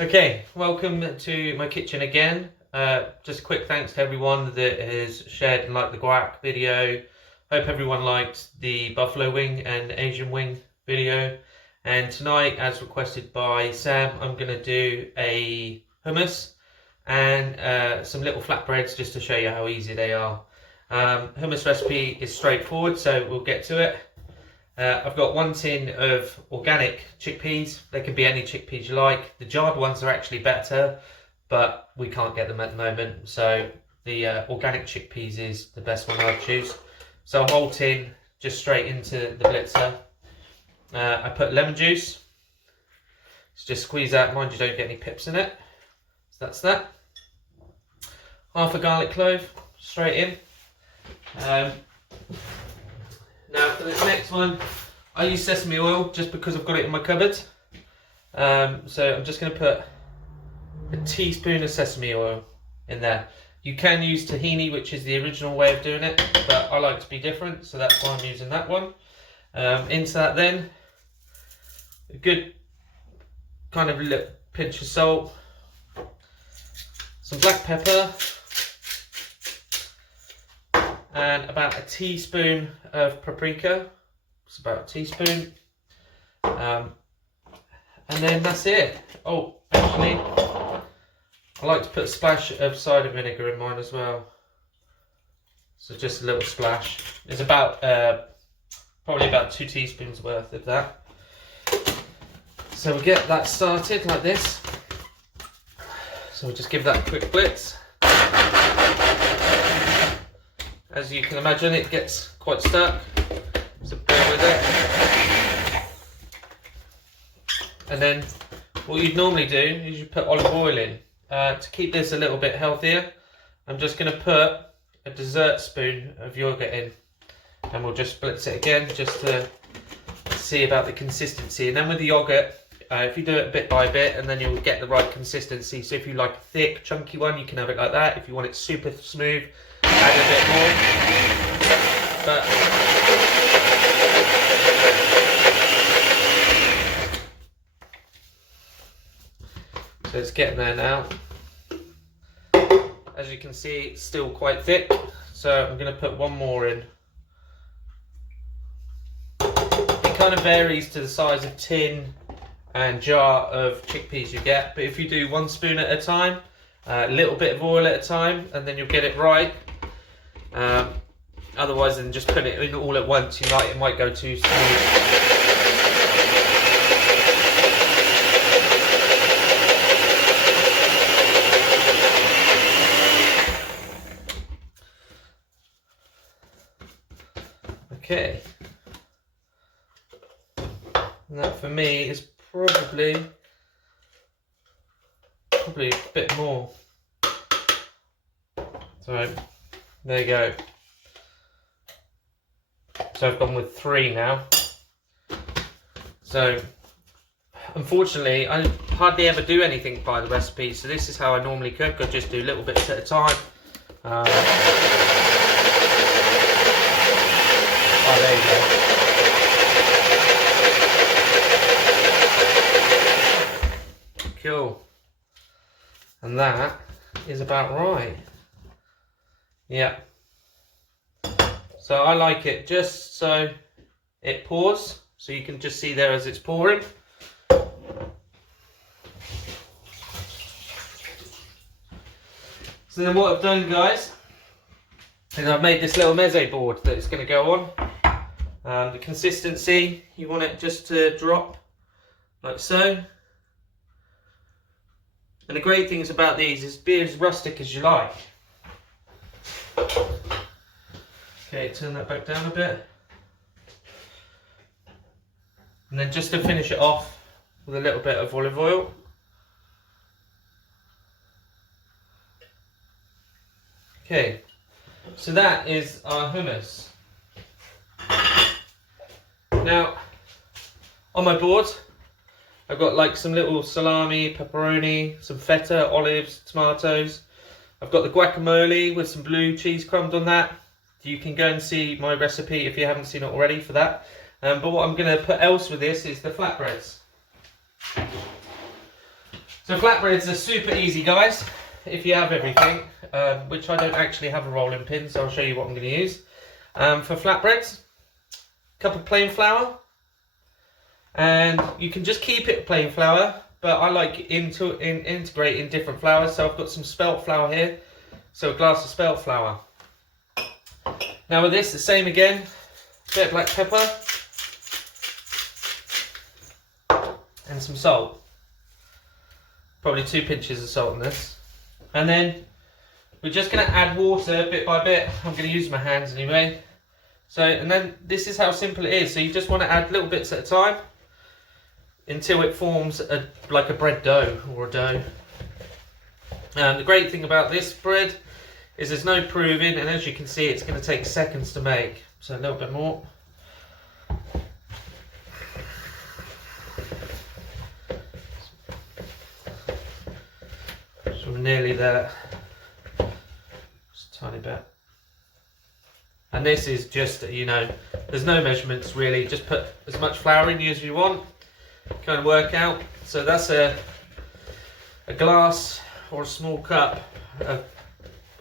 Okay, welcome to my kitchen again. Just a quick thanks to everyone that has shared and liked the guac video. Hope everyone liked the buffalo wing and Asian wing video. And tonight, as requested by Sam, I'm going to do a hummus and some little flatbreads just to show you how easy they are. Hummus recipe is straightforward, so we'll get to it. I've got 1 tin of organic chickpeas. They can be any chickpeas you like. The jarred ones are actually better, but we can't get them at the moment. So the organic chickpeas is the best one I'd choose. So a whole tin just straight into the blitzer. I put lemon juice. So just squeeze out, mind you don't get any pips in it. So that's that. Half a garlic clove straight in. Now for this next one, I use sesame oil just because I've got it in my cupboard. So I'm just going to put a teaspoon of sesame oil in there. You can use tahini, which is the original way of doing it, but I like to be different, so that's why I'm using that one. Into that then, a good kind of little pinch of salt, some black pepper, and about a teaspoon of paprika. It's about a teaspoon. And then that's it. Oh, actually, I like to put a splash of cider vinegar in mine as well. So just a little splash. It's about, probably about 2 teaspoons worth of that. So we'll get that started like this. So we'll just give that a quick blitz. As you can imagine, it gets quite stuck, so bear with it. And then what you'd normally do is you put olive oil in. To keep this a little bit healthier, I'm just going to put a dessert spoon of yogurt in. And we'll just blitz it again just to see about the consistency. And then with the yogurt, if you do it bit by bit, and then you'll get the right consistency. So if you like a thick, chunky one, you can have it like that. If you want it super smooth, add a bit more. But so it's getting there now. As you can see, it's still quite thick, so I'm going to put one more in. It kind of varies to the size of tin and jar of chickpeas you get, but if you do 1 spoon at a time, a little bit of oil at a time, and then you'll get it right. Otherwise, then just put it in all at once. It might go too smooth. Okay, and that for me is probably a bit more. So there you go. So I've gone with 3 now. So unfortunately, I hardly ever do anything by the recipe. So this is how I normally cook. I just do little bits at a time. Oh, there you go. Cool. And that is about right. Yeah. So I like it just so it pours, so you can just see there as it's pouring. So then what I've done, guys, is I've made this little meze board that it's going to go on. The consistency, you want it just to drop like so. And the great things about these is be as rustic as you like. Okay, turn that back down a bit. And then just to finish it off with a little bit of olive oil. Okay, so that is our hummus. Now, on my board, I've got like some little salami, pepperoni, some feta, olives, tomatoes. I've got the guacamole with some blue cheese crumbed on that. You can go and see my recipe if you haven't seen it already for that. But what I'm going to put else with this is the flatbreads. So flatbreads are super easy, guys, if you have everything, which I don't actually have a rolling pin, so I'll show you what I'm going to use. For flatbreads, a cup of plain flour, and you can just keep it plain flour, but I like integrating different flours, so I've got some spelt flour here, so a glass of spelt flour. Now with this, the same again, a bit of black pepper, and some salt. Probably 2 pinches of salt in this. And then we're just going to add water bit by bit. I'm going to use my hands anyway. So, and then this is how simple it is. So you just want to add little bits at a time until it forms like a bread dough or a dough. The great thing about this bread is there's no proving, and as you can see, it's going to take seconds to make. So a little bit more. So we're nearly there. Just a tiny bit. And this is just, you know, there's no measurements really. Just put as much flour in as you want. Kind of work out. So that's a glass or a small cup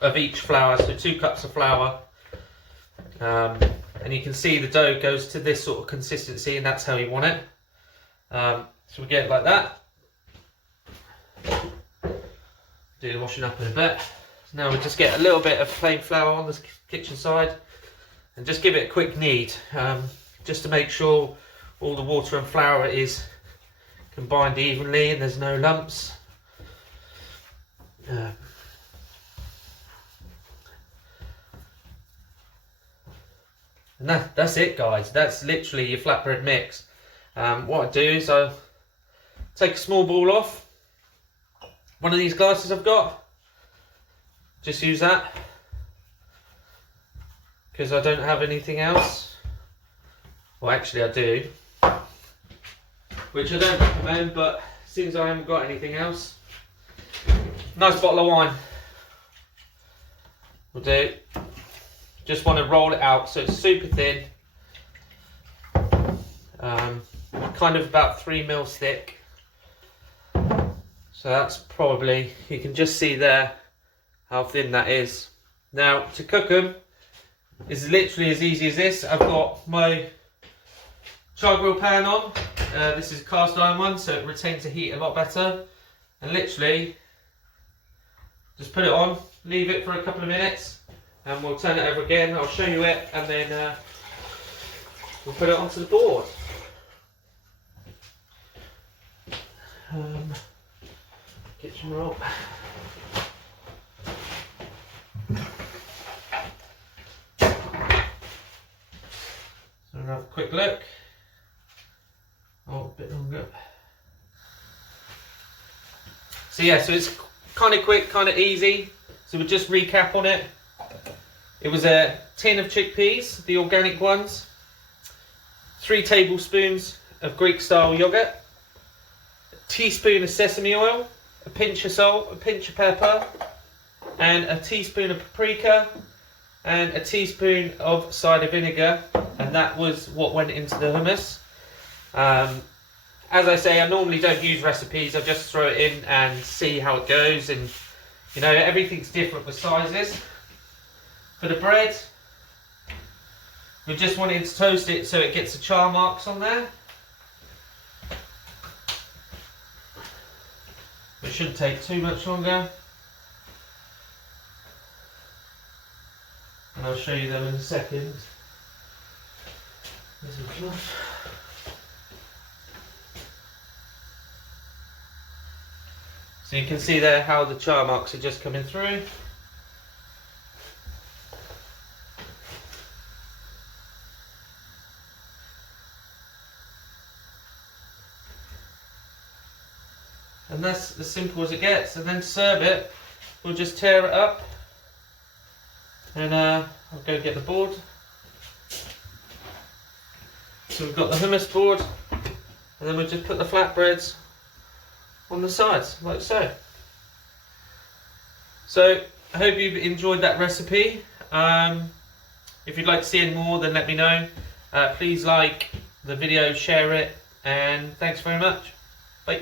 of each flour. So 2 cups of flour. And you can see the dough goes to this sort of consistency, and that's how you want it. So we get it like that. Do the washing up in a bit. Now we just get a little bit of plain flour on the kitchen side and just give it a quick knead, just to make sure all the water and flour is combined evenly and there's no lumps. And that's it, guys. That's literally your flatbread mix. What I do is I take a small ball off one of these glasses I've got. Just use that because I don't have anything else. Well, actually I do, which I don't recommend, but since I haven't got anything else, nice bottle of wine will do. Just want to roll it out so it's super thin, kind of about 3 mils thick. So that's probably, you can just see there how thin that is. Now to cook them is literally as easy as this. I've got my char grill pan on. This is a cast iron one, so it retains the heat a lot better. And literally just put it on, leave it for a couple of minutes, and we'll turn it over again. I'll show you it, and then we'll put it onto the board. Kitchen roll. So we'll have a quick look. Oh, a bit longer. So yeah, so it's kind of quick, kind of easy. So we'll just recap on it. It was a tin of chickpeas, the organic ones, 3 tablespoons of Greek style yogurt, a teaspoon of sesame oil, a pinch of salt, a pinch of pepper, and a teaspoon of paprika, and a teaspoon of cider vinegar, and that was what went into the hummus. As I say, I normally don't use recipes, I just throw it in and see how it goes, and you know, everything's different with sizes. For the bread, we just wanted to toast it so it gets the char marks on there. It shouldn't take too much longer. And I'll show you them in a second. There's a cloth. So you can see there how the char marks are just coming through. And that's as simple as it gets. And then to serve it, we'll just tear it up, and I'll go get the board. So we've got the hummus board, and then we'll just put the flatbreads on the sides, like so. So I hope you've enjoyed that recipe. If you'd like to see any more, then let me know. Please like the video, share it, and thanks very much. Bye.